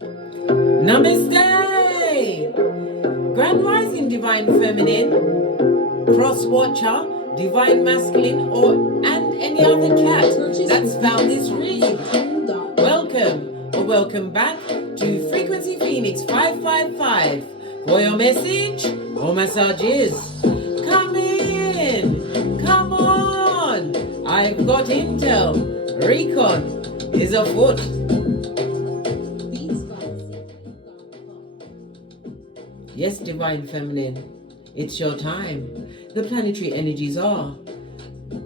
Namaste! Grand Rising Divine Feminine, Cross Watcher, Divine Masculine, and any other cat that's found this read. Welcome or welcome back to Frequency Phoenix 555 for your message or massages. Come in, come on. I've got intel. Recon is afoot. Yes, Divine Feminine, it's your time. The planetary energies are.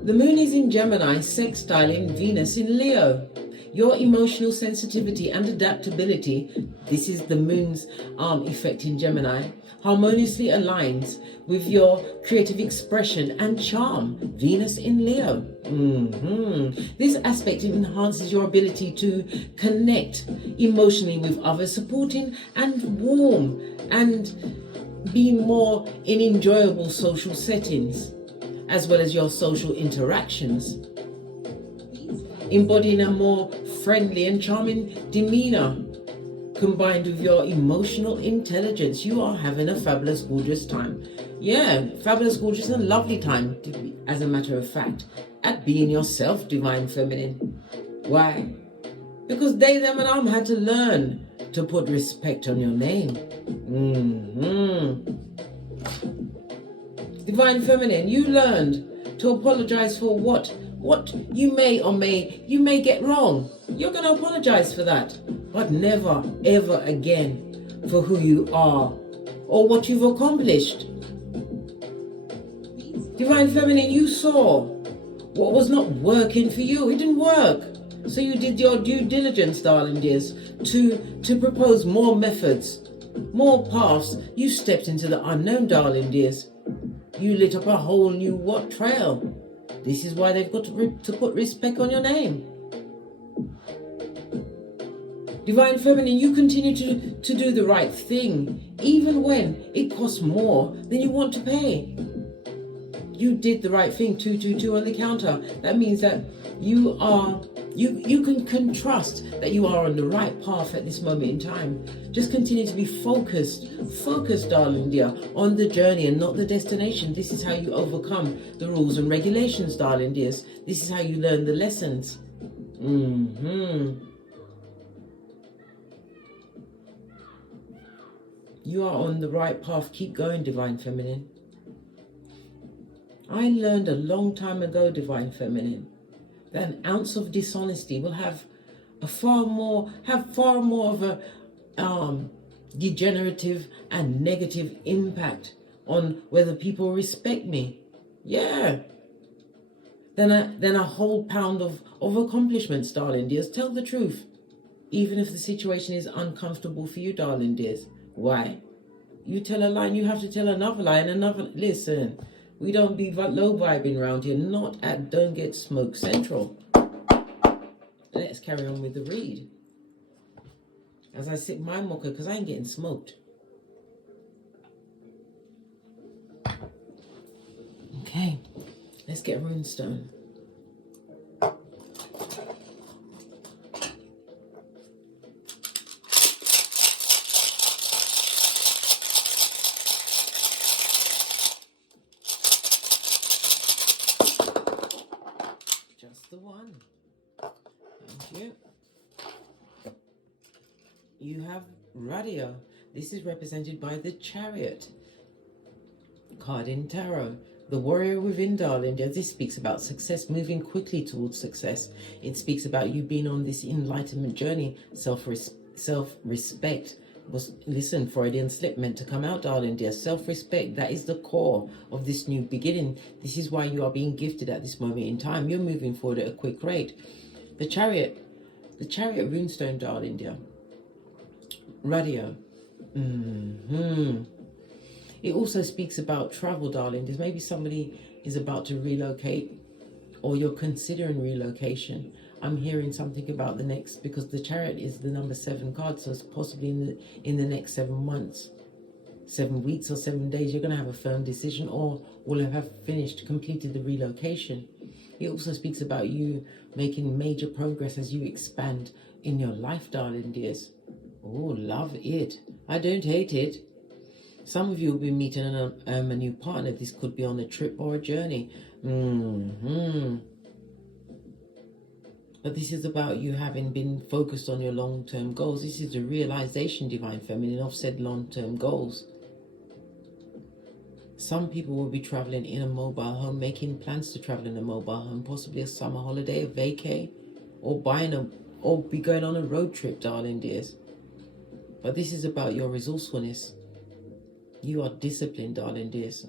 The moon is in Gemini, sextiling Venus in Leo. Your emotional sensitivity and adaptability, this is the moon's effect in Gemini, harmoniously aligns with your creative expression and charm, Venus in Leo. This aspect enhances your ability to connect emotionally with others, supporting and warm and be more in enjoyable social settings, as well as your social interactions. Embodying a more friendly and charming demeanor, combined with your emotional intelligence, you are having a fabulous, gorgeous time. Yeah, fabulous, gorgeous, and lovely time, as a matter of fact, at being yourself, Divine Feminine. Why? Because they, them, and had to learn to put respect on your name. Divine Feminine, you learned to apologize for what you may get wrong. You're going to apologize for that, but never ever again for who you are or what you've accomplished. Divine Feminine, you saw what was not working for you. It didn't work. So you did your due diligence, darling dears, to propose more methods, more paths. You stepped into the unknown, darling dears. You lit up a whole new trail. This is why they've got to put respect on your name. Divine Feminine, you continue to do the right thing, even when it costs more than you want to pay. You did the right thing, 222 on the counter. That means that you can trust that you are on the right path at this moment in time. Just continue to be focused, darling dear, on the journey and not the destination. This is how you overcome the rules and regulations, darling dears. This is how you learn the lessons. You are on the right path. Keep going, Divine Feminine. I learned a long time ago, Divine Feminine, that an ounce of dishonesty will have far more of a degenerative and negative impact on whether people respect me. Yeah. Than a whole pound of accomplishments, darling dears. Tell the truth, even if the situation is uncomfortable for you, darling dears. Why? You tell a lie and you have to tell another lie and another. Listen, we don't be low vibing around here, not at Don't Get Smoked Central. Let's carry on with the read. As I sip my mocha, because I ain't getting smoked. Okay, let's get runestone. Just the one. Thank you. You have Radio. This is represented by the Chariot card in Tarot. The Warrior Within, darling. This speaks about success, moving quickly towards success. It speaks about you being on this enlightenment journey. Self-respect was, listen, Freudian slip meant to come out, darling dear. Self-respect, that is the core of this new beginning. This is why you are being gifted at this moment in time. You're moving forward at a quick rate. The Chariot runestone, darling dear. Radio. It also speaks about travel, darling. There's maybe somebody is about to relocate, or you're considering relocation. I'm hearing something about the next, because the Chariot is the number 7 card, so it's possibly in the next 7 months, 7 weeks or 7 days, you're going to have a firm decision, or will have completed the relocation. It also speaks about you making major progress as you expand in your life, darling dears. Oh, love it. I don't hate it. Some of you will be meeting a new partner. This could be on a trip or a journey. But this is about you having been focused on your long-term goals. This is the realization, Divine Feminine, of said long-term goals. Some people will be traveling in a mobile home, making plans to travel in a mobile home, possibly a summer holiday, a vacay, or or be going on a road trip, darling dears. But this is about your resourcefulness. You are disciplined, darling dears.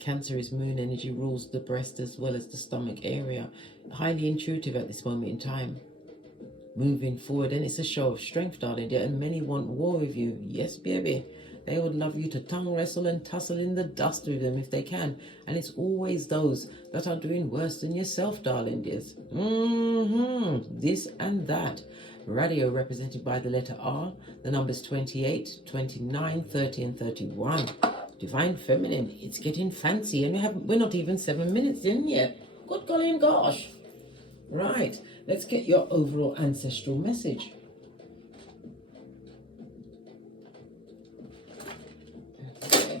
Cancer is moon energy, rules the breast as well as the stomach area. Highly intuitive at this moment in time. Moving forward, and it's a show of strength, darling dear, and many want war with you. Yes, baby. They would love you to tongue wrestle and tussle in the dust with them if they can. And it's always those that are doing worse than yourself, darling dears. This and that. Radio represented by the letter R, the numbers 28, 29, 30, and 31. Divine Feminine, it's getting fancy, and we're not even 7 minutes in yet. Good golly gosh. Right, let's get your overall ancestral message.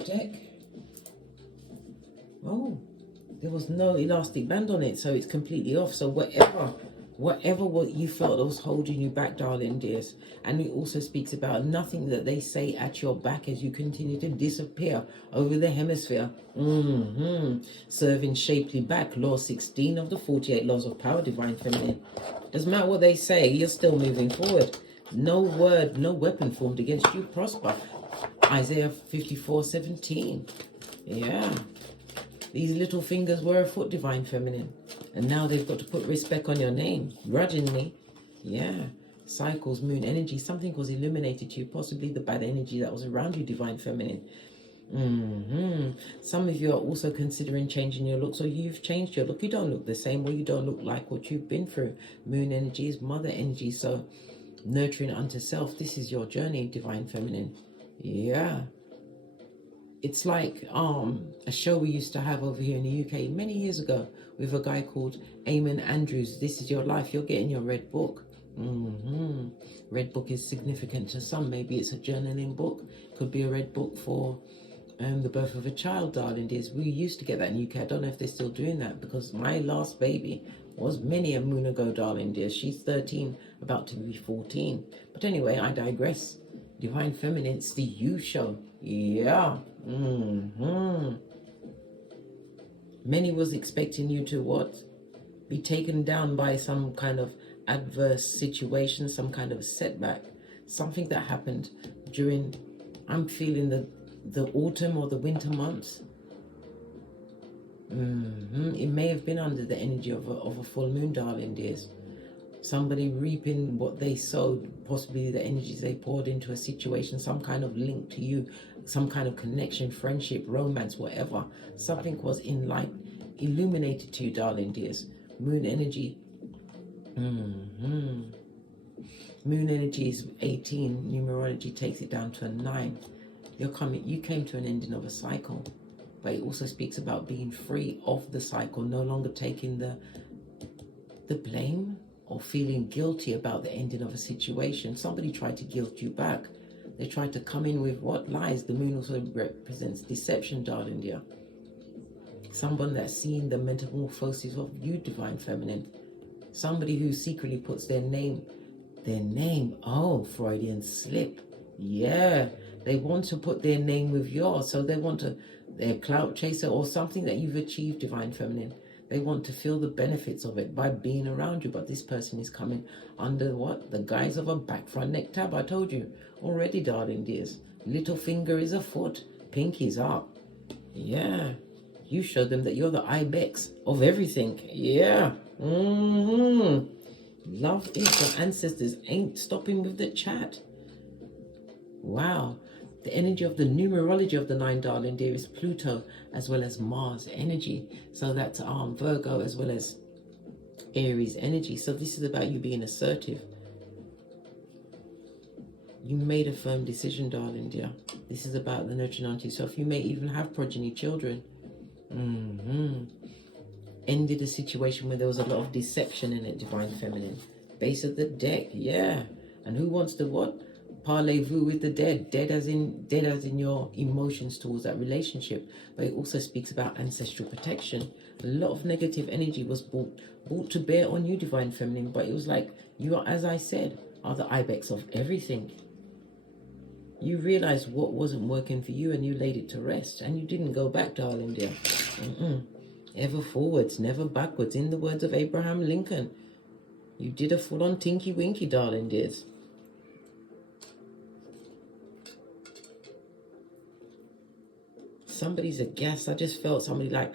Deck. Oh, there was no elastic band on it, so it's completely off. So whatever what you felt was holding you back, darling dears. And it also speaks about nothing that they say at your back as you continue to disappear over the hemisphere. Serving shapely back, law 16 of the 48 laws of power, Divine Feminine. Doesn't matter what they say, you're still moving forward. No word, no weapon formed against you prosper. Isaiah 54:17. Yeah. These little fingers were a foot, Divine Feminine. And now they've got to put respect on your name, grudgingly. Yeah. Cycles, moon energy. Something was illuminated to you, possibly the bad energy that was around you, Divine Feminine. Some of you are also considering changing your look. So you've changed your look. You don't look the same, or you don't look like what you've been through. Moon energy is mother energy. So nurturing unto self. This is your journey, Divine Feminine. Yeah. It's like a show we used to have over here in the UK many years ago with a guy called Eamon Andrews. This is your life. You're getting your red book. Red book is significant to some. Maybe it's a journaling book. Could be a red book for the birth of a child, darling dears. We used to get that in UK. I don't know if they're still doing that, because my last baby was many a moon ago, darling dears. She's 13, about to be 14. But anyway, I digress. Divine Feminine, it's the You Show. Yeah. Many was expecting you to what? Be taken down by some kind of adverse situation, some kind of setback. Something that happened during, I'm feeling the autumn or the winter months. It may have been under the energy of a full moon, darling dears. Somebody reaping what they sowed, possibly the energies they poured into a situation, some kind of link to you, some kind of connection, friendship, romance, whatever. Something was in light, illuminated to you, darling dears. Moon energy. Moon energy is 18. Numerology takes it down to a 9. You came to an ending of a cycle, but it also speaks about being free of the cycle, no longer taking the blame or feeling guilty about the ending of a situation. Somebody tried to guilt you back. They tried to come in with what? Lies. The moon also represents deception, darling dear. Someone that's seeing the metamorphosis of you, Divine Feminine. Somebody who secretly puts their name, oh, Freudian slip. Yeah, they want to put their name with yours. So they're clout chaser or something that you've achieved, Divine Feminine. They want to feel the benefits of it by being around you. But this person is coming under what? The guise of a back, front, neck tab. I told you already, darling dears. Little finger is a foot. Pinky's up. Yeah. You show them that you're the Ibex of everything. Yeah. Love it. Your ancestors ain't stopping with the chat. Wow. The energy of the numerology of the 9, darling dear, is Pluto as well as Mars energy. So that's Virgo as well as Aries energy. So this is about you being assertive. You made a firm decision, darling dear. This is about the nurturing unto yourself. You may even have progeny children. Ended a situation where there was a lot of deception in it, Divine Feminine. Base of the deck, yeah. And who wants to what? Parlez-vous with the dead. Dead as in your emotions towards that relationship. But it also speaks about ancestral protection. A lot of negative energy was brought to bear on you, Divine Feminine. But it was like, you are, as I said, are the Ibex of everything. You realized what wasn't working for you and you laid it to rest. And you didn't go back, darling dear. Ever forwards, never backwards. In the words of Abraham Lincoln, you did a full-on tinky winky, darling dears. Somebody's aghast. I just felt somebody like,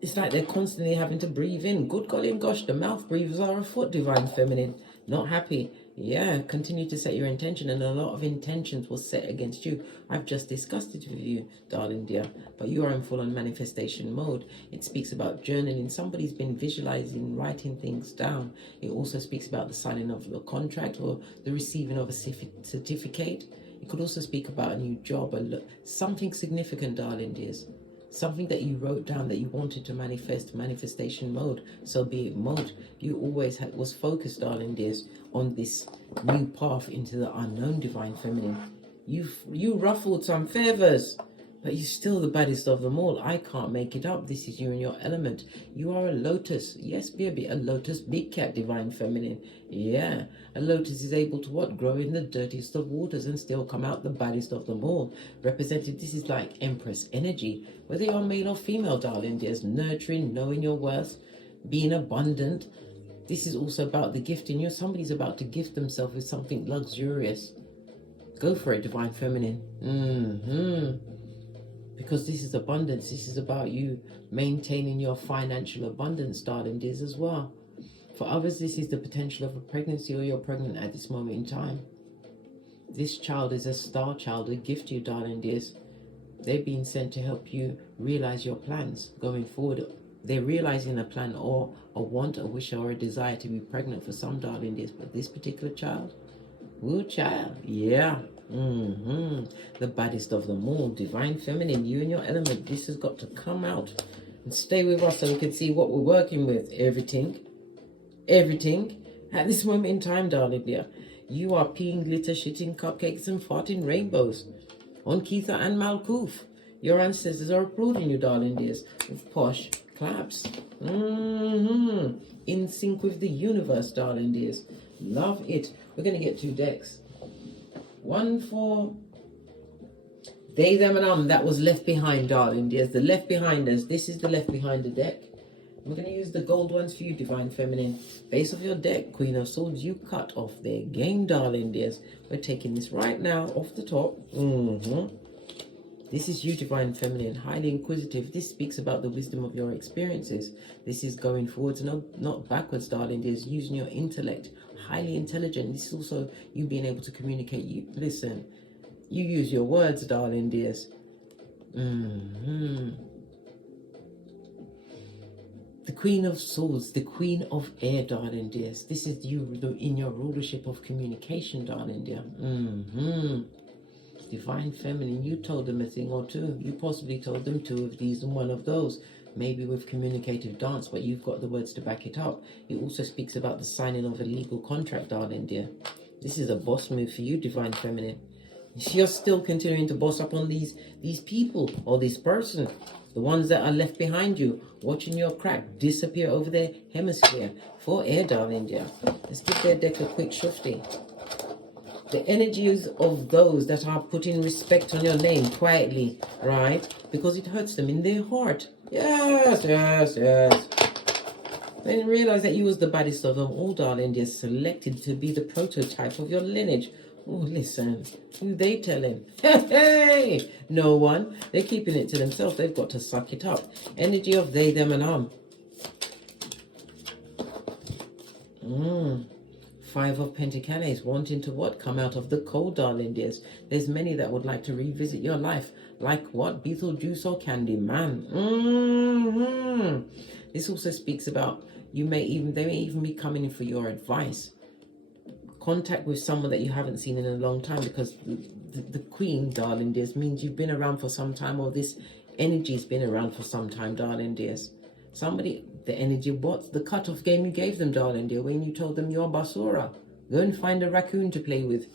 it's like they're constantly having to breathe in. Good golly and gosh, the mouth breathers are afoot, Divine Feminine. Not happy. Yeah, continue to set your intention, and a lot of intentions will set against you. I've just discussed it with you, darling dear, but you are in full-on manifestation mode. It speaks about journaling. Somebody's been visualizing, writing things down. It also speaks about the signing of a contract or the receiving of a certificate. It could also speak about a new job, something significant, darling dears. Something that you wrote down that you wanted to manifest, manifestation mode. So be it mode. You always was focused, darling dears, on this new path into the unknown, Divine Feminine. You ruffled some feathers, but you're still the baddest of them all. I can't make it up. This is you and your element. You are a lotus. Yes, baby, a lotus big cat, Divine Feminine. Yeah, a lotus is able to what? Grow in the dirtiest of waters and still come out the baddest of them all. Represented, this is like Empress energy. Whether you're male or female, darling dears, nurturing, knowing your worth, being abundant. This is also about the gifting. Somebody's about to gift themselves with something luxurious. Go for it, Divine Feminine. Because this is abundance. This is about you maintaining your financial abundance, darling dears, as well. For others, this is the potential of a pregnancy, or you're pregnant at this moment in time. This child is a star child, a gift to you, darling dears. They're being sent to help you realize your plans going forward. They're realizing a plan or a want, a wish, or a desire to be pregnant for some, darling dears. But this particular child, ooh, child, yeah. The baddest of them all, Divine Feminine, you and your element. This has got to come out and stay with us so we can see what we're working with. Everything at this moment in time, darling dear. You are peeing glitter, shitting cupcakes, and farting rainbows on Keitha and Malkuth. Your ancestors are applauding you, darling dears, with posh claps. In sync with the universe, darling dears. Love it. We're going to get 2 decks. One for they, them, and that was left behind, darling dears. The left behinders. This is the left behind the deck. We're going to use the gold ones for you, Divine Feminine. Base of your deck, Queen of Swords. You cut off their game, darling dears. We're taking this right now off the top. This is you, Divine Feminine, highly inquisitive. This speaks about the wisdom of your experiences. This is going forwards, not backwards, darling dears. Using your intellect, highly intelligent. This is also you being able to communicate. You listen. You use your words, darling dears. The Queen of Swords, the Queen of Air, darling dears. This is you in your rulership of communication, darling dear. Divine Feminine, you told them a thing or two. You possibly told them 2 of these and 1 of those. Maybe with communicative dance, but you've got the words to back it up. It also speaks about the signing of a legal contract, darling dear. This is a boss move for you, Divine Feminine. You're still continuing to boss up on these people or this person. The ones that are left behind you, watching your crack disappear over their hemisphere. For air, darling dear. Let's give their deck a quick shufty. The energies of those that are putting respect on your name quietly, right? Because it hurts them in their heart. Yes. They didn't realize that you was the baddest of them all, darling dear. Selected to be the prototype of your lineage. Oh, listen, who they telling? Hey, no one. They're keeping it to themselves. They've got to suck it up. Energy of they, them, and 5 of Pentacles, wanting to what? Come out of the cold, darling dears. There's many that would like to revisit your life. Like what? Beetlejuice or Candyman. This also speaks about they may even be coming in for your advice. Contact with someone that you haven't seen in a long time, because the Queen, darling dears, means you've been around for some time, or this energy's been around for some time, darling dears. Somebody, the energy, what's the cut-off game you gave them, darling dear, when you told them you're Basura? Go and find a raccoon to play with.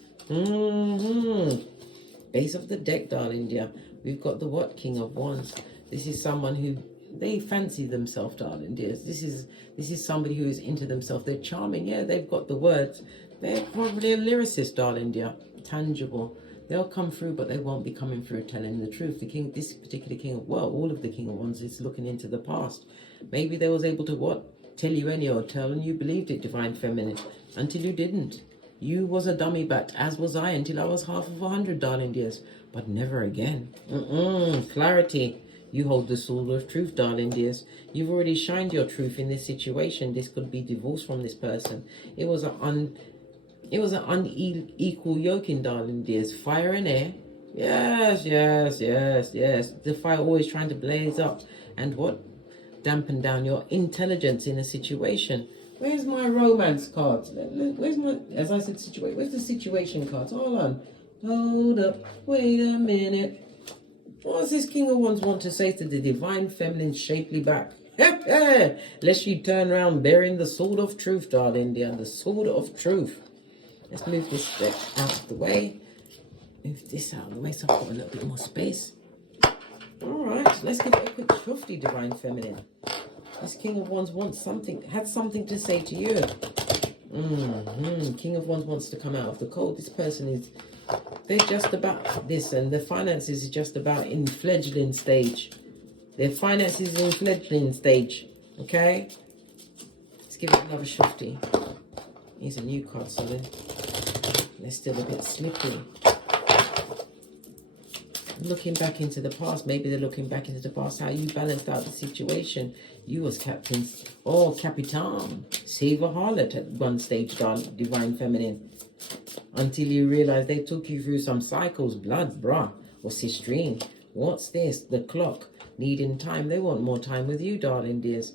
Base of the deck, darling dear. We've got the what? King of Wands. This is someone who they fancy themselves, darling dears. This is somebody who is into themselves. They're charming. Yeah, they've got the words. They're probably a lyricist, darling dear. Tangible. They'll come through, but they won't be coming through telling the truth. The king, this particular king of, well, all of the King of Wands is looking into the past. Maybe they was able to what? Tell you any old tale, and you believed it, Divine Feminine, until you didn't. You was a dummy bat, as was I, until I was half of 100, darling dears. But never again. Clarity. You hold the sword of truth, darling dears. You've already shined your truth in this situation. This could be divorce from this person. It was an unequal yoking, darling dears. Fire and air. Yes, yes, yes, yes. The fire always trying to blaze up. And what? Dampen down your intelligence in a situation. Where's my romance cards? Where's my, as I said, situation. Where's the situation cards? Hold on. Hold up. Wait a minute. What does this King of Wands want to say to the Divine Feminine shapely back? Lest you turn around bearing the sword of truth, darling dear. The sword of truth. Let's move this deck out of the way. Move this out of the way so I've got a little bit more space. Alright, let's give it a quick shufty, Divine Feminine. This King of Wands wants something, had something to say to you. King of Wands wants to come out of the cold. This person is, they're just about this, and the finances is just about in fledgling stage. Their finances is in fledgling stage. Okay? Let's give it another shufty. Here's a new card, solid. They're still a bit slippery. Looking back into the past, maybe they're looking back into the past, how you balanced out the situation. You was captain, or capitan, save a harlot at one stage, Divine Feminine. Until you realize they took you through some cycles, blood, bruh, or sistrine. What's this? The clock, needing time. They want more time with you, darling dears.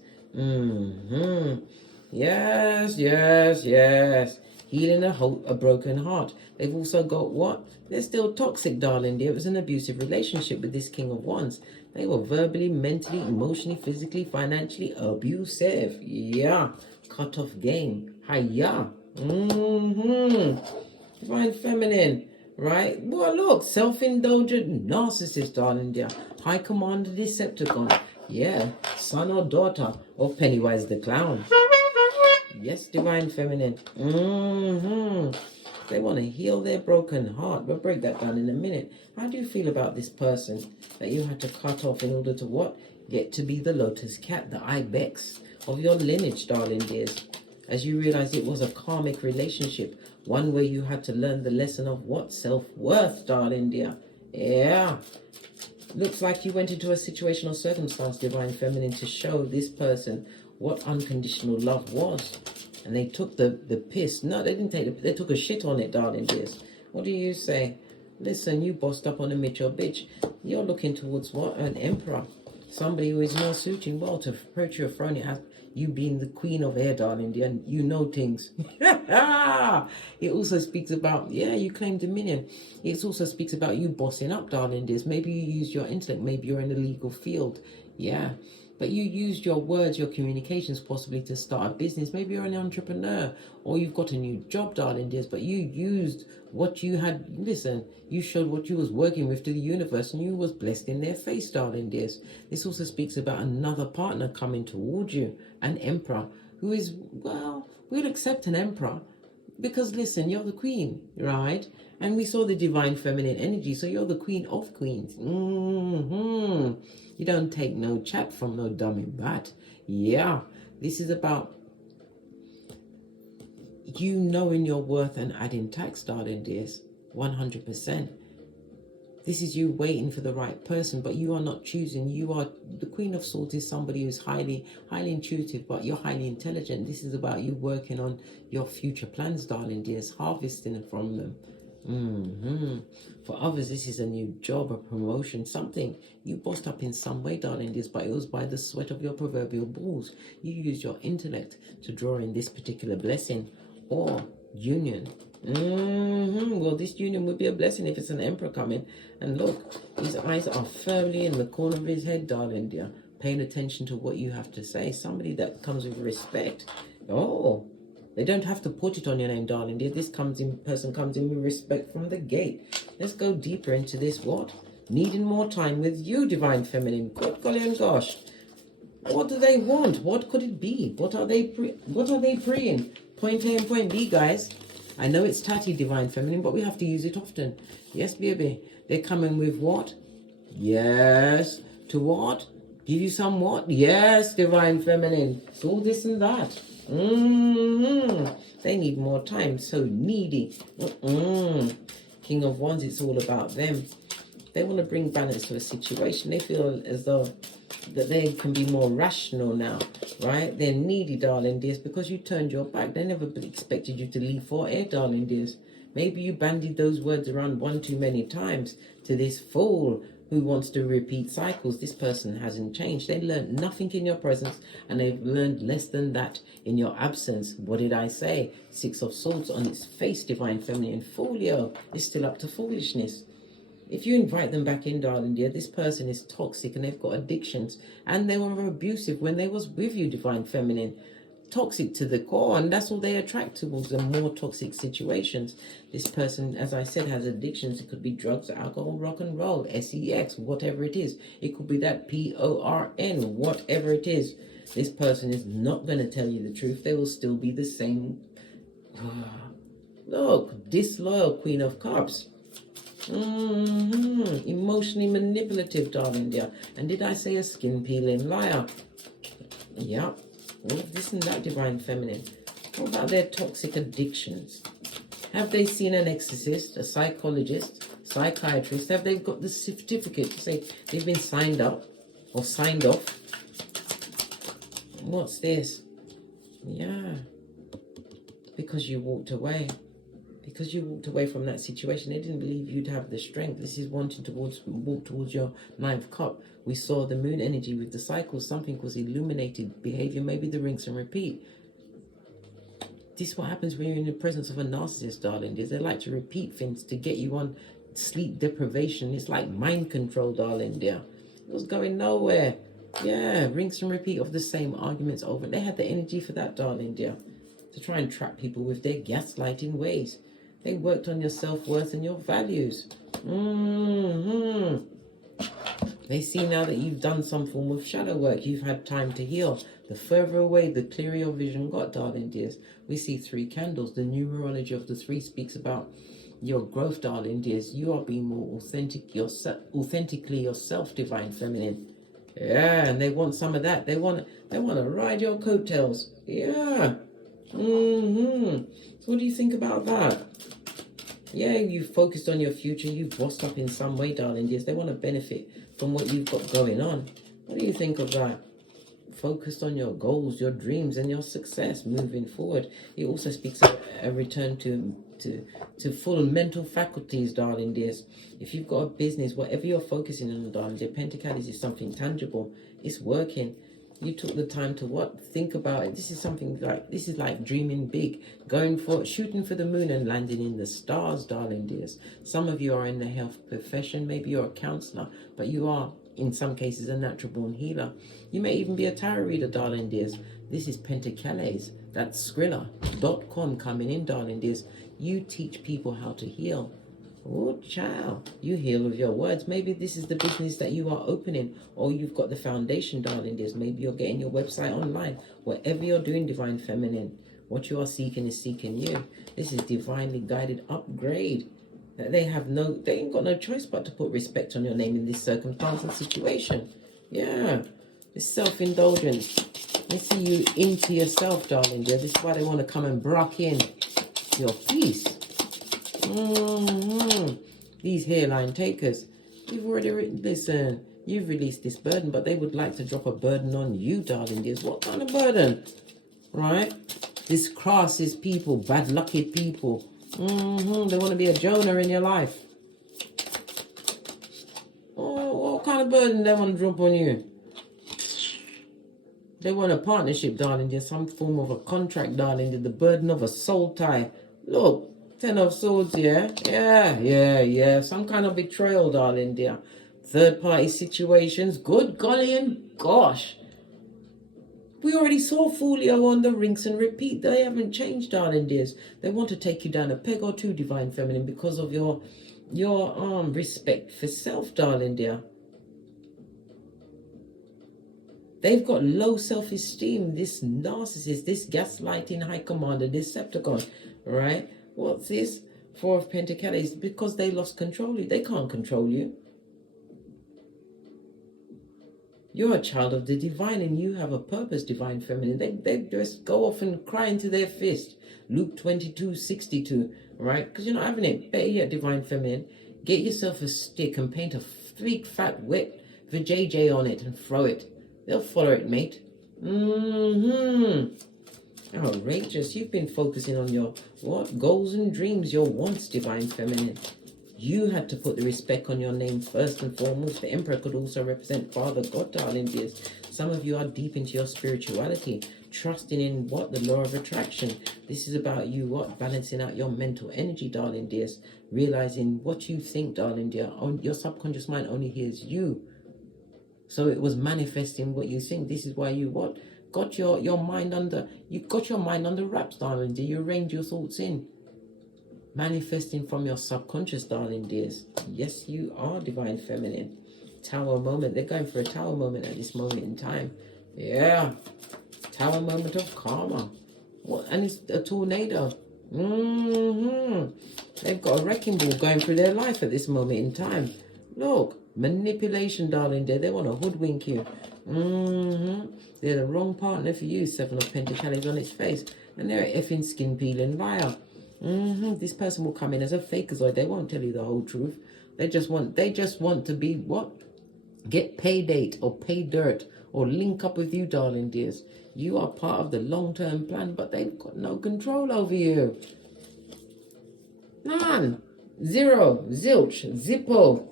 Yes, yes, yes. Healing a broken heart. They've also got what? They're still toxic, darling dear. It was an abusive relationship with this King of Wands. They were verbally, mentally, emotionally, physically, financially abusive. Yeah. Cut off game. Hiya. Divine Feminine. Right? Well, look. Self-indulgent narcissist, darling dear. High Commander Decepticon. Yeah. Son or daughter of Pennywise the Clown. Yes, Divine Feminine. They want to heal their broken heart. We'll break that down in a minute. How do you feel about this person that you had to cut off in order to what? Get to be the lotus cat, the Ibex of your lineage, darling dears. As you realize it was a karmic relationship. One where you had to learn the lesson of what? Self-worth, darling dear. Yeah. Looks like you went into a situation or circumstance, Divine Feminine, to show this person what unconditional love was. And they took the piss. No, they didn't take they took a shit on it, darling dears. What do you say? Listen, you bossed up on a Mitchell bitch. You're looking towards what? An emperor. Somebody who is more suiting well to approach your throne. It has you being the queen of air, darling dear, and you know things. It also speaks about, yeah, you claim dominion. It also speaks about you bossing up, darling dears. Maybe you use your intellect. Maybe you're in the legal field. Yeah. But you used your words, your communications possibly to start a business. Maybe you're an entrepreneur or you've got a new job, darling dears, but you used what you had. Listen, you showed what you was working with to the universe and you was blessed in their face, darling dears. This also speaks about another partner coming towards you, an emperor who is, well, we'll accept an emperor because, listen, you're the queen, right? And we saw the Divine Feminine energy, so you're the queen of queens. You don't take no chat from no dummy bat. Yeah, this is about you knowing your worth and adding tax, darling dears. 100%. This is you waiting for the right person, but you are not choosing. You are the Queen of Swords is somebody who's highly intuitive, but you're highly intelligent. This is about you working on your future plans, darling dears, harvesting from them. For others, this is a new job, a promotion, something you bossed up in some way, darling dears, but it was by the sweat of your proverbial balls. You used your intellect to draw in this particular blessing or union. Well, this union would be a blessing if it's an emperor coming. And look, his eyes are firmly in the corner of his head, darling dear, paying attention to what you have to say. Somebody that comes with respect. Oh, They don't have to put it on your name, darling dear. This person comes in with respect from the gate. Let's go deeper into this. What? Needing more time with you, Divine Feminine. Good golly and gosh. What do they want? What could it be? What are they praying? Point A and point B, guys. I know it's tatty, Divine Feminine, but we have to use it often. Yes, baby. They're coming with what? Yes. To what? Give you some what? Yes, Divine Feminine. It's all this and that. They need more time. So needy. King of Wands, it's all about them. They want to bring balance to a situation. They feel as though that they can be more rational now, right? They're needy, darling dears, because you turned your back. They never expected you to leave for air, darling dears. Maybe you bandied those words around one too many times to this fool who wants to repeat cycles. This person hasn't changed. They learned nothing in your presence, and they've learned less than that in your absence. What did I say? Six of Swords on its face, Divine Feminine. Folio is still up to foolishness. If you invite them back in, darling dear, this person is toxic and they've got addictions, and they were abusive when they was with you, Divine Feminine. Toxic to the core, and that's all they attract towards the more toxic situations. This person, as I said, has addictions. It could be drugs, alcohol, rock and roll, sex, whatever it is. It could be that PORN, whatever it is. This person is not going to tell you the truth. They will still be the same. Look, disloyal Queen of Cups. Emotionally manipulative, darling dear. And did I say a skin peeling liar? Yeah. All of this and that, Divine Feminine. What about their toxic addictions? Have they seen an exorcist, a psychologist, psychiatrist? Have they got the certificate to say they've been signed up or signed off? What's this? Yeah. Because you walked away. Because you walked away from that situation. They didn't believe you'd have the strength. This is wanting to walk towards your ninth cup. We saw the moon energy with the cycles. Something was illuminated. Behavior, maybe the rinse and repeat. This is what happens when you're in the presence of a narcissist, darling. They like to repeat things to get you on sleep deprivation. It's like mind control, darling dear. It was going nowhere. Yeah, rinse and repeat of the same arguments over. They had the energy for that, darling dear, to try and trap people with their gaslighting ways. They worked on your self-worth and your values. They see now that you've done some form of shadow work. You've had time to heal. The further away, the clearer your vision got, darling dears. We see 3 candles. The numerology of the 3 speaks about your growth, darling dears. You are being more authentically yourself, Divine Feminine. Yeah, and they want some of that. They want to ride your coattails. Yeah. So what do you think about that? Yeah, you've focused on your future. You've bossed up in some way, darling dears. They want to benefit from what you've got going on. What do you think of that? Focused on your goals, your dreams, and your success moving forward. It also speaks of a return to full mental faculties, darling dears. If you've got a business, whatever you're focusing on, darling dear, Pentacles is something tangible. It's working. You took the time to what? Think about it. This is like dreaming big, shooting for the moon and landing in the stars, darling dears. Some of you are in the health profession. Maybe you're a counselor, but you are, in some cases, a natural born healer. You may even be a tarot reader, darling dears. This is Pentacles. That's Skrilla.com coming in, darling dears. You teach people how to heal. Oh, child, you heal with your words. Maybe this is the business that you are opening, or you've got the foundation, darling dears. Maybe you're getting your website online. Whatever you're doing, Divine Feminine, what you are seeking is seeking you. This is divinely guided upgrade. That they ain't got no choice but to put respect on your name in this circumstance and situation. Yeah, it's self-indulgence. They see you into yourself, darling dear. This is why they want to come and block in your peace. These hairline takers, you've already listen, you've released this burden, but they would like to drop a burden on you, darling dears. What kind of burden? Right? This crosses people, bad lucky people. They want to be a Jonah in your life. Oh, what kind of burden they want to drop on you? They want a partnership, darling dear, some form of a contract, darling dear, the burden of a soul tie. Look, 10 of Swords, yeah? Yeah. Some kind of betrayal, darling dear. Third party situations. Good golly and gosh. We already saw Folio on the rinse and repeat. They haven't changed, darling dears. They want to take you down a peg or two, Divine Feminine, because of your respect for self, darling dear. They've got low self-esteem, this narcissist, this gaslighting high commander, Decepticon, right? What's this? Four of Pentacles, because they lost control. They can't control you. You're a child of the divine and you have a purpose, Divine Feminine. They just go off and cry into their fist. Luke 22:62, right? Because you're not having it. Better yet, Divine Feminine, get yourself a stick and paint a big, fat, wet vajayjay on it and throw it. They'll follow it, mate. Outrageous. You've been focusing on your goals and dreams, your wants, Divine Feminine. You had to put the respect on your name first and foremost. The Emperor could also represent Father God, darling dears. Some of you are deep into your spirituality, trusting in the law of attraction. This is about you balancing out your mental energy, darling dears. Realizing what you think, darling dear. Your subconscious mind only hears you. So it was manifesting what you think. This is why you got your mind under wraps, darling dear. You arrange your thoughts in. Manifesting from your subconscious, darling dears. Yes, you are, Divine Feminine. Tower moment. They're going for a tower moment at this moment in time. Yeah. Tower moment of karma. What? And it's a tornado. They've got a wrecking ball going through their life at this moment in time. Look. Manipulation, darling dear. They want to hoodwink you. They're the wrong partner for you. Seven of Pentacles on its face. And they're an effing skin peeling liar. This person will come in as a fakeazoid. They won't tell you the whole truth. They just want to be get pay date or pay dirt or link up with you, darling dears. You are part of the long-term plan, but they've got no control over you. None. Zero. Zilch. Zippo.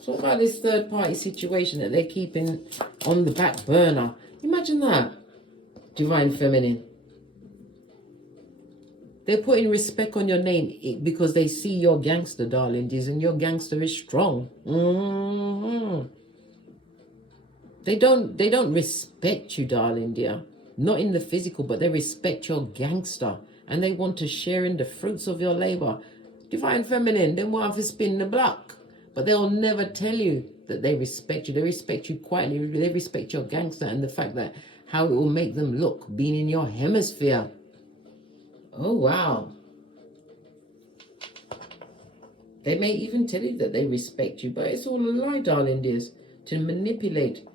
So about this third-party situation that they're keeping on the back burner. Imagine that, Divine Feminine. They're putting respect on your name because they see your gangster, darling dears, and your gangster is strong. They don't respect you, darling dear. Not in the physical, but they respect your gangster. And they want to share in the fruits of your labor. Divine Feminine, they want to spin the block. But they'll never tell you that they respect you. They respect you quietly. They respect your gangster and the fact that how it will make them look being in your hemisphere. Oh, wow. They may even tell you that they respect you, but it's all a lie, darling dears, to manipulate.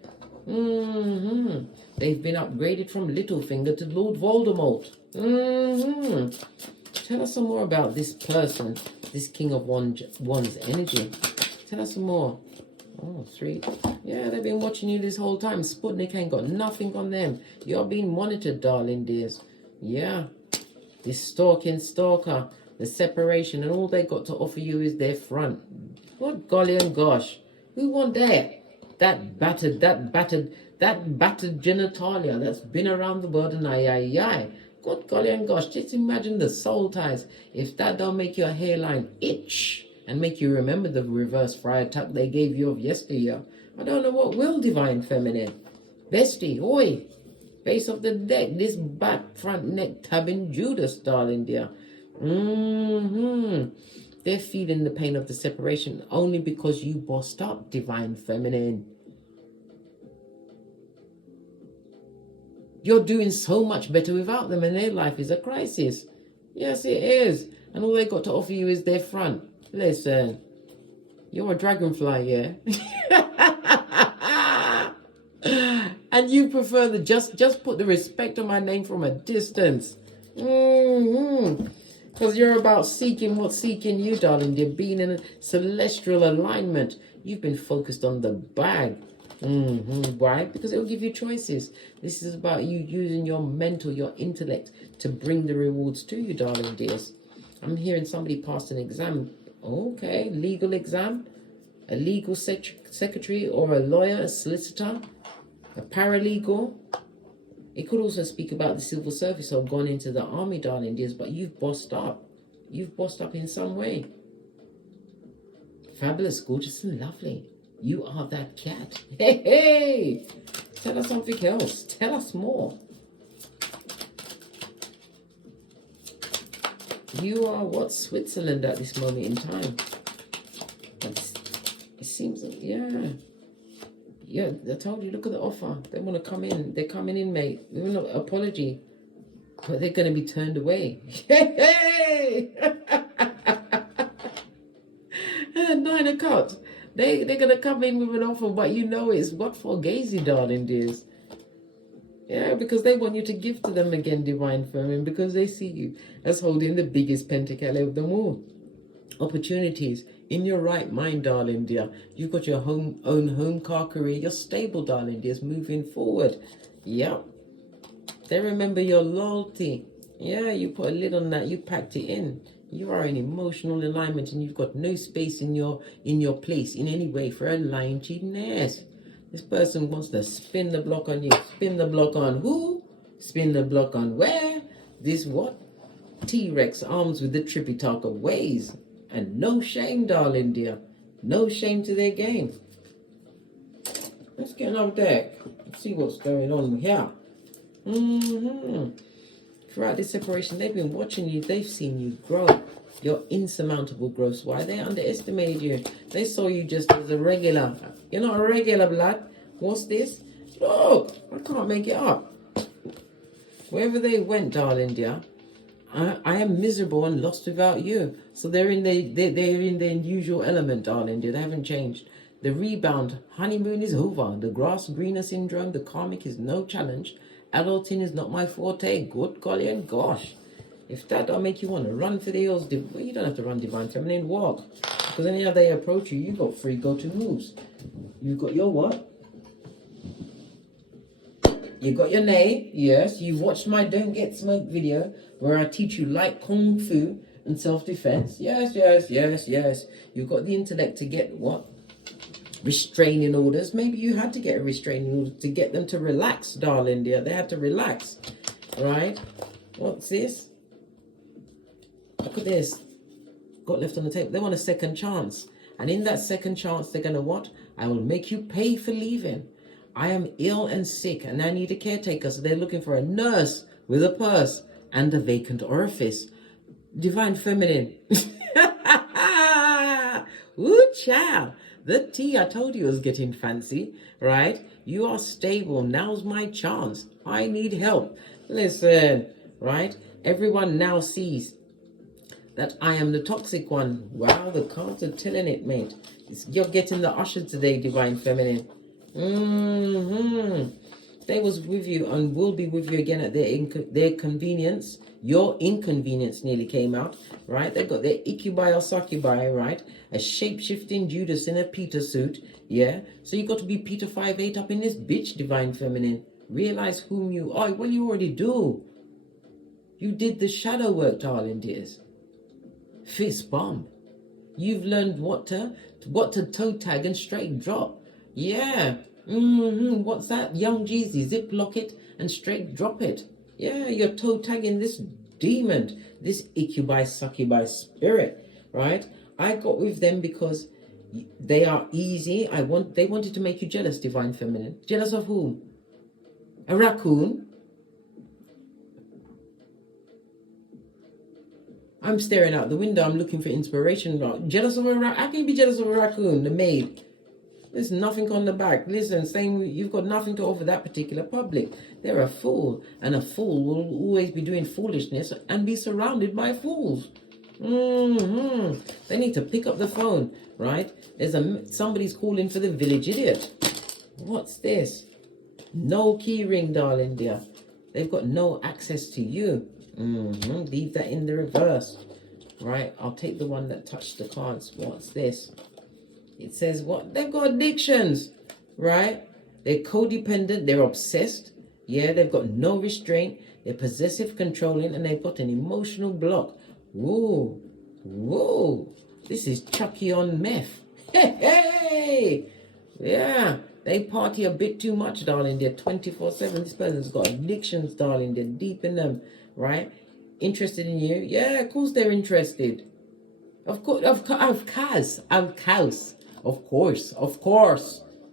They've been upgraded from Littlefinger to Lord Voldemort. Tell us some more about this person, this King of Wands energy. Tell us some more. Oh, 3. Yeah, they've been watching you this whole time. Sputnik ain't got nothing on them. You're being monitored, darling dears. Yeah. This stalking stalker, the separation, and all they got to offer you is their front. What golly and gosh. Who want that? That battered genitalia that's been around the world and aye. Good golly and gosh. Just imagine the soul ties. If that don't make your hairline itch and make you remember the reverse fry attack they gave you of yesteryear, I don't know what will, Divine Feminine. Bestie, oi. Base of the deck, this back, front, neck, tabbing Judas, darling dear. They're feeling the pain of the separation only because you bossed up, Divine Feminine. You're doing so much better without them and their life is a crisis. Yes, it is. And all they got to offer you is their front. Listen, you're a dragonfly, yeah? And you prefer the just put the respect on my name from a distance. Because you're about seeking what's seeking you, darling. You're being in a celestial alignment. You've been focused on the bag. Why? Because it will give you choices. This is about you using your mental, your intellect to bring the rewards to you, darling dears. I'm hearing somebody passed an exam. Okay, legal exam. A legal secretary or a lawyer, a solicitor, a paralegal. It could also speak about the civil service or gone into the army, darling dears, but you've bossed up. You've bossed up in some way. Fabulous, gorgeous, and lovely. You are that cat. Hey, hey! Tell us something else. Tell us more. You are what? Switzerland at this moment in time. It seems, yeah. Yeah, I told you, look at the offer. They want to come in. They're coming in, mate. Even no apology. But they're going to be turned away. Hey! 9 of Cups. They're going to come in with an offer, but you know it's what for gazy, darling dears. Yeah, because they want you to give to them again, Divine Feminine, because they see you as holding the biggest pentacle of them all. Opportunities in your right mind, darling dear. You've got your own home, car, career. You're stable, darling dears, moving forward. Yep. They remember your loyalty. Yeah, you put a lid on that. You packed it in. You are in emotional alignment, and you've got no space in your place in any way for a lying, cheating ass. This person wants to spin the block on you. Spin the block on who? Spin the block on where? This what? T-Rex arms with the trippy talk of ways. And no shame, darling dear. No shame to their game. Let's get another deck. Let's see what's going on here. Throughout this separation, they've been watching you. They've seen you grow. Your insurmountable growth. Why? They underestimated you. They saw you just as a regular. You're not a regular, blood. What's this? Look, I can't make it up. Wherever they went, darling dear, I am miserable and lost without you. So they're in their usual element, darling dear. They haven't changed. The rebound, honeymoon is over. The grass greener syndrome, the karmic is no challenge. Adulting is not my forte. Good golly and gosh. If that don't make you want to run for the hills, well, you don't have to run, Divine Feminine. Walk. Because anyhow they approach you, you got 3 go-to moves. You've got your what? You got your nay. Yes. You watched my Don't Get Smoked video where I teach you light kung fu and self-defense. Yes, yes, yes, yes. You've got the intellect to get what? Restraining orders. Maybe you had to get a restraining order to get them to relax, darling dear. They had to relax. Right? What's this? Look at this. Got left on the table. They want a second chance. And in that second chance, they're going to what? I will make you pay for leaving. I am ill and sick and I need a caretaker. So they're looking for a nurse with a purse and a vacant orifice. Divine Feminine. Ooh, child. The tea I told you was getting fancy, right? You are stable. Now's my chance. I need help. Listen, right? Everyone now sees that I am the toxic one. Wow, the cards are telling it, mate. You're getting the usher today, Divine Feminine. They was with you and will be with you again at their convenience. Your inconvenience nearly came out, right? They got their ikibai or sakubai, right? A shape-shifting Judas in a Peter suit, yeah? So you got to be Peter 5'8" up in this bitch, Divine Feminine. Realize whom you are. Well, you already do. You did the shadow work, darling dears. Fist bump. You've learned what to toe tag and straight drop. Yeah. What's that? Young Jeezy, zip lock it and straight drop it. Yeah, you're toe tagging this demon, this ikibai succubi spirit, right? I got with them because they are easy. They wanted to make you jealous, Divine Feminine. Jealous of whom? A raccoon? I'm staring out the window. I'm looking for inspiration. Jealous of a raccoon? How can you be jealous of a raccoon? The maid. There's nothing on the back. Listen, saying you've got nothing to offer that particular public. They're a fool. And a fool will always be doing foolishness and be surrounded by fools. They need to pick up the phone, right? Somebody's calling for the village idiot. What's this? No key ring, darling dear. They've got no access to you. Leave that in the reverse. Right, I'll take the one that touched the cards. What's this? It says what? They've got addictions, right? They're codependent. They're obsessed. Yeah, they've got no restraint. They're possessive, controlling, and they've got an emotional block. Whoa, whoa. This is Chucky on meth. Hey. Yeah, they party a bit too much, darling. They're 24/7. This person's got addictions, darling. They're deep in them, right? Interested in you? Yeah, of course they're interested. Of course.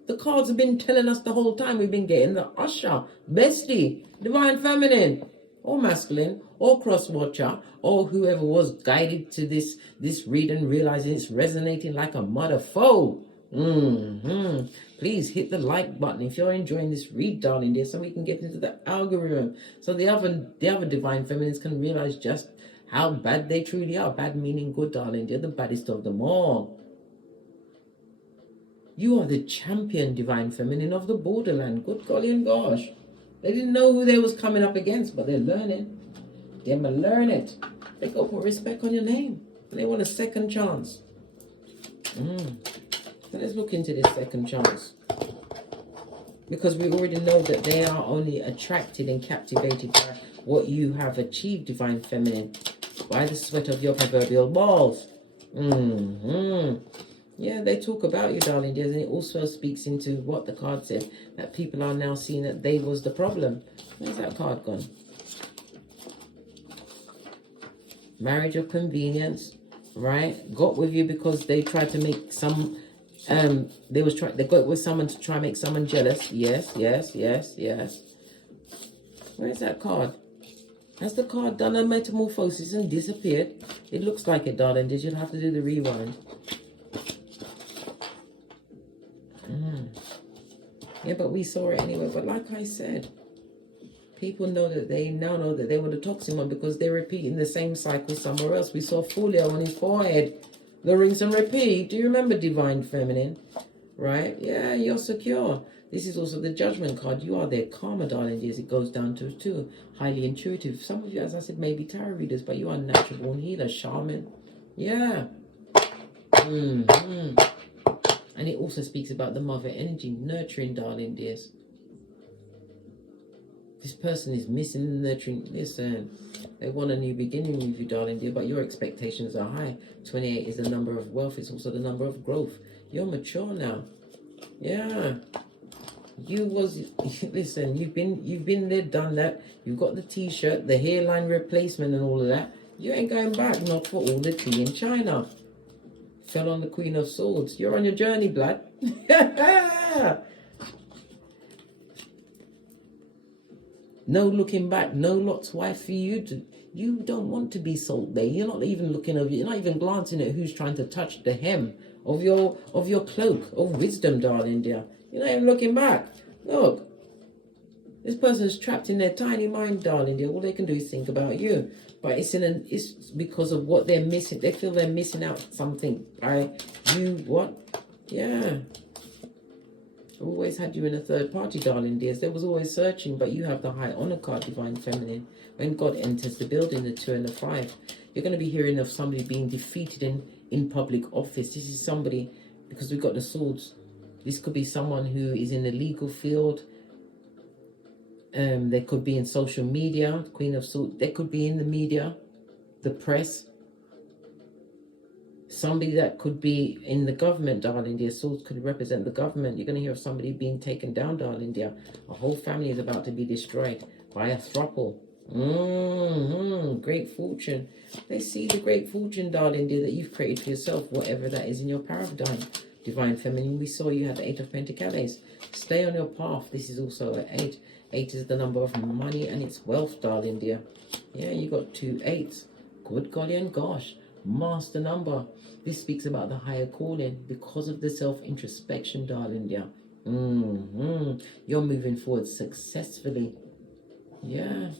The cards have been telling us the whole time. We've been getting the usher, bestie, divine feminine, or masculine, or cross-watcher, or whoever was guided to this reading, realizing it's resonating like a mother foe. Please hit the like button if you're enjoying this read, darling dear, so we can get into the algorithm, so the other divine feminines can realize just how bad they truly are. Bad meaning good, darling dear, the baddest of them all. You are the champion divine feminine of the borderland. Good golly and gosh. They didn't know who they was coming up against, but they're learning. They're gonna learn it. They go put respect on your name. And they want a second chance. So let's look into this second chance. Because we already know that they are only attracted and captivated by what you have achieved, divine feminine, by the sweat of your proverbial balls. Yeah, they talk about you, darling dears, and it also speaks into what the card said, that people are now seeing that they was the problem. Where's that card gone? Marriage of convenience, right? Got with you because they tried to make some, they got with someone to try and make someone jealous. Yes. Where's that card? Has the card done a metamorphosis and disappeared? It looks like it, darling dears. You'll have to do the rewind. Yeah, but we saw it anyway. But like I said, people know that they now know that they were the toxic one because they're repeating the same cycle somewhere else. We saw Folio on his forehead. The rinse and repeat. Do you remember divine feminine? Right? Yeah, you're secure. This is also the judgment card. You are their karma, darling dears. It goes down to too. Highly intuitive. Some of you, as I said, may be tarot readers, but you are natural born healer, shaman. Yeah. And it also speaks about the mother energy, nurturing, darling dears. This person is missing the nurturing. Listen, they want a new beginning with you, darling dear, but your expectations are high. 28 is the number of wealth. It's also the number of growth. You're mature now. Yeah. Listen, you've been there, done that. You've got the t-shirt, the hairline replacement and all of that. You ain't going back, not for all the tea in China. Fell on the Queen of Swords. You're on your journey, blood. No looking back. No Lot's wife for you. You don't want to be Salt Bay. You're not even looking over. You're not even glancing at who's trying to touch the hem of your cloak of wisdom, darling dear. You're not even looking back. Look. This person's trapped in their tiny mind, darling dear. All they can do is think about you. But it's because of what they're missing. They feel they're missing out something. What? Yeah. Always had you in a third party, darling dears. There was always searching, but you have the high honor card, divine feminine. When God enters the building, the 2 and the 5, you're going to be hearing of somebody being defeated in public office. This is somebody, because we've got the swords. This could be someone who is in the legal field. They could be in social media, Queen of Swords. They could be in the media, the press. Somebody that could be in the government, darling dear. Swords could represent the government. You're going to hear of somebody being taken down, darling dear. A whole family is about to be destroyed by a throuple. Great fortune. They see the great fortune, darling dear, that you've created for yourself, whatever that is in your paradigm. Divine feminine, we saw you had the 8 of Pentacles. Stay on your path. This is also an 8. 8 is the number of money and its wealth, darling dear. Yeah, you got 2 8s. Good golly and gosh. Master number. This speaks about the higher calling because of the self-introspection, darling dear. You're moving forward successfully. Yeah.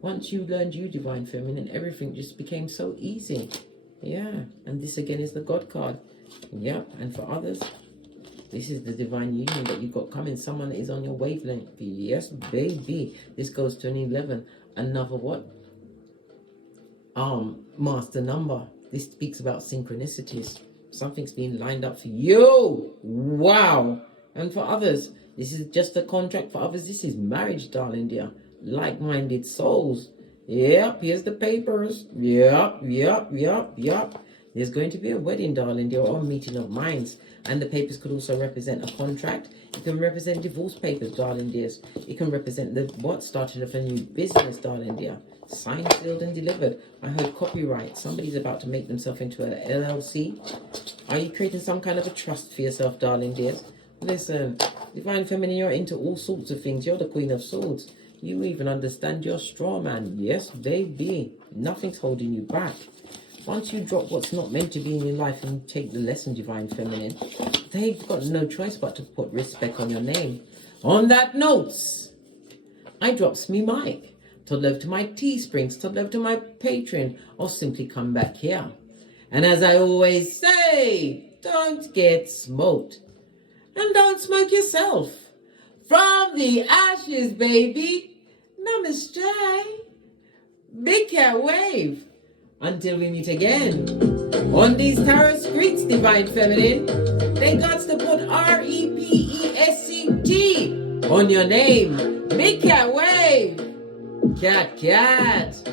Once you learned you, divine feminine, everything just became so easy. Yeah. And this again is the God card. Yep. And for others, this is the divine union that you've got coming. Someone that is on your wavelength. Yes, baby. This goes to an 11. Another what? Master number. This speaks about synchronicities. Something's being lined up for you. Wow. And for others, this is just a contract. For others, this is marriage, darling dear. Like-minded souls. Yep, here's the papers. Yep. There's going to be a wedding, darling dear, or a meeting of minds. And the papers could also represent a contract. It can represent divorce papers, darling dears. It can represent starting of a new business, darling dear. Signed, sealed, and delivered. I heard copyright. Somebody's about to make themselves into an LLC. Are you creating some kind of a trust for yourself, darling dears? Listen, Divine Feminine, you're into all sorts of things. You're the Queen of Swords. You even understand your straw man. Yes, baby. Nothing's holding you back. Once you drop what's not meant to be in your life and take the lesson, Divine Feminine, they've got no choice but to put respect on your name. On that note, I drops me mic. Todd love to my Teesprings, Todd love to my Patreon, or simply come back here. And as I always say, don't get smoked. And don't smoke yourself. From the ashes, baby. Namaste. Big cat wave. Until we meet again. On these tarot streets, Divine Feminine, they got to put REPESCT on your name. Big cat wave. Cat.